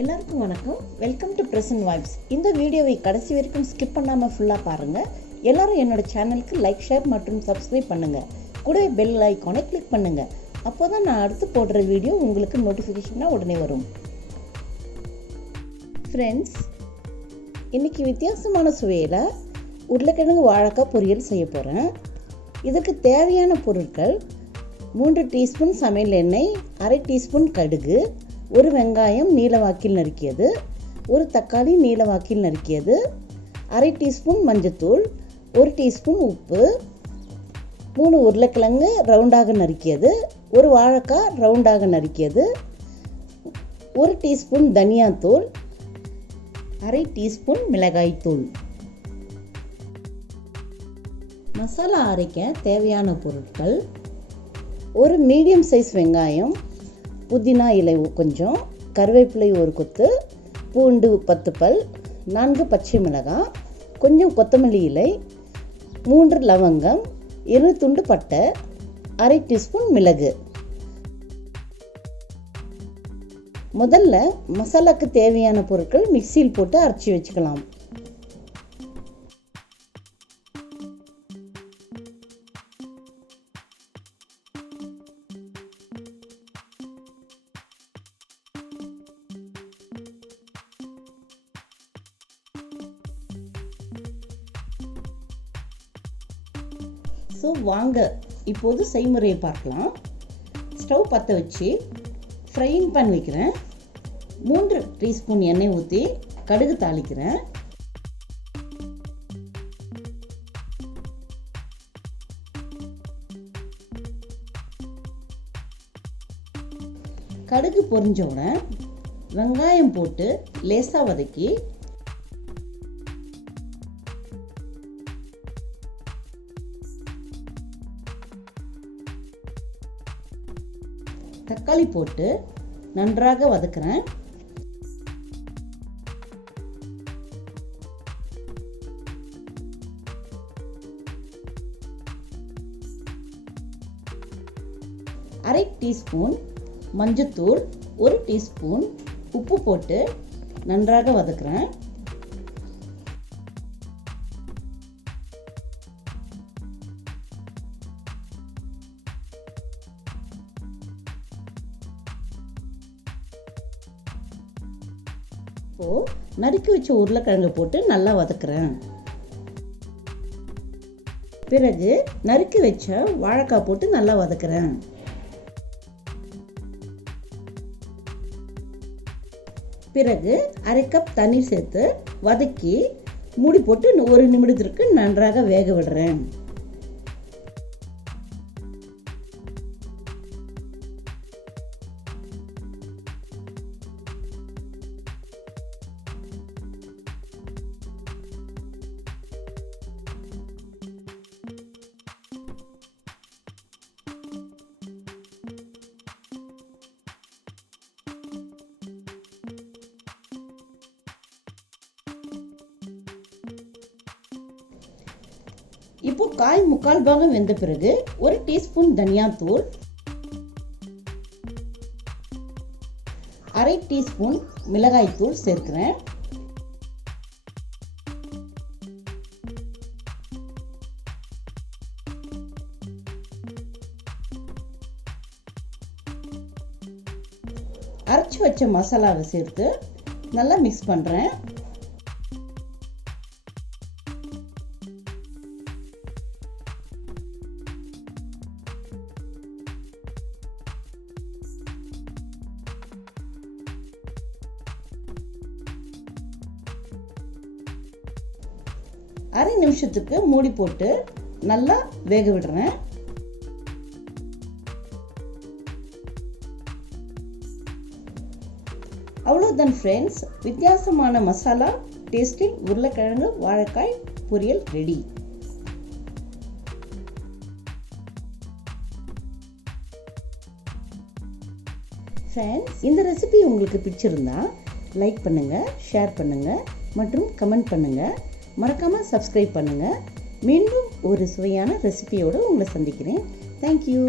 எல்லாருக்கும் வணக்கம். Welcome to present vibes. இந்த வீடியோவை கடைசி வரைக்கும் ஸ்கிப் பண்ணாமல் ஃபுல்லாக பாருங்கள். எல்லாரும் என்னோட சேனலுக்கு லைக், ஷேர் மற்றும் சப்ஸ்கிரைப் பண்ணுங்கள். கூடவே பெல் ஐக்கானை கிளிக் பண்ணுங்கள். அப்போ தான் நான் அடுத்து போடுற வீடியோ உங்களுக்கு நோட்டிஃபிகேஷனாக உடனே வரும். ஃப்ரெண்ட்ஸ், இன்றைக்கி வித்தியாசமான சுவையில் உருளைக்கிழங்கு வாழைக்காய் பொரியல் செய்ய போகிறேன். இதுக்கு தேவையான பொருட்கள்: 3 டீஸ்பூன் சமையல் எண்ணெய், அரை டீஸ்பூன் கடுகு, ஒரு வெங்காயம் நீளவாக்கில் நறுக்கியது, ஒரு தக்காளி நீளவாக்கில் நறுக்கியது, அரை டீஸ்பூன் மஞ்சத்தூள், 1 டீஸ்பூன் உப்பு, 3 உருளைக்கிழங்கு ரவுண்டாக நறுக்கியது, ஒரு வாழைக்காய் ரவுண்டாக நறுக்கியது, 1 டீஸ்பூன் தனியாத்தூள், அரை டீஸ்பூன் மிளகாய்த்தூள். மசாலா அரைக்க தேவையான பொருட்கள்: ஒரு மீடியம் சைஸ் வெங்காயம், புதினா இலை கொஞ்சம், கருவேப்பிலை ஒரு கொத்து, பூண்டு 10 பல், 4 பச்சை மிளகாய், கொஞ்சம் கொத்தமல்லி இலை, 3 லவங்கம், 2 துண்டு பட்டை, அரை டீஸ்பூன் மிளகு. முதல்ல மசாலாக்கு தேவையான பொருட்கள் மிக்சியில் போட்டு அரைச்சி வச்சுக்கலாம். வாங்க இப்போது செய்முறையை பார்க்கலாம். ஸ்டவ் பற்ற வச்சு ஃப்ரையிங் பேன் வைக்கிறேன். 3 டீஸ்பூன் எண்ணெய் ஊற்றி கடுகு தாளிக்கிறேன். கடுகு பொரிஞ்சவுடனே வெங்காயம் போட்டு லேசாக வதக்கி தக்காளி போட்டு நன்றாக வதக்குறேன். அரை டீஸ்பூன் மஞ்சத்தூள், 1 டீஸ்பூன் உப்பு போட்டு நன்றாக வதக்குறேன். நறுக்கி வச்ச உருளைக்கிழங்கு போட்டு நல்லா வதக்குறேன். பிறகு நறுக்கி வச்ச வாழைக்காய் போட்டு நல்லா வதக்குறேன். பிறகு அரை கப் தண்ணீர் சேர்த்து வதக்கி மூடி போட்டு 1 நிமிடத்திற்கு நன்றாக வேக விடுறேன். இப்போ காய் 3/4 பாகம் வெந்த பிறகு 1 டீஸ்பூன் தனியாத்தூள், அரை டீஸ்பூன் மிளகாய்த்தூள் சேர்க்கிறேன். அரைச்சி வச்ச மசாலாவை சேர்த்து நல்லா மிக்ஸ் பண்ணுறேன். அரை நிமிஷத்துக்கு மூடி போட்டு நல்லா வேக விடுறேன். அவ்வளோதான் ஃப்ரெண்ட்ஸ், வித்தியாசமான மசாலா டேஸ்டில் உருளைக்கிழங்கு வாழைக்காய் பொரியல் ரெடி. ஃப்ரெண்ட்ஸ், இந்த ரெசிபி உங்களுக்கு பிடிச்சிருந்தா லைக் பண்ணுங்கள், ஷேர் பண்ணுங்கள் மற்றும் கமெண்ட் பண்ணுங்கள். மறக்காமல் சப்ஸ்கிரைப் பண்ணுங்கள். மீண்டும் ஒரு சுவையான ரெசிபியோடு உங்களை சந்திக்கிறேன். தேங்க்யூ.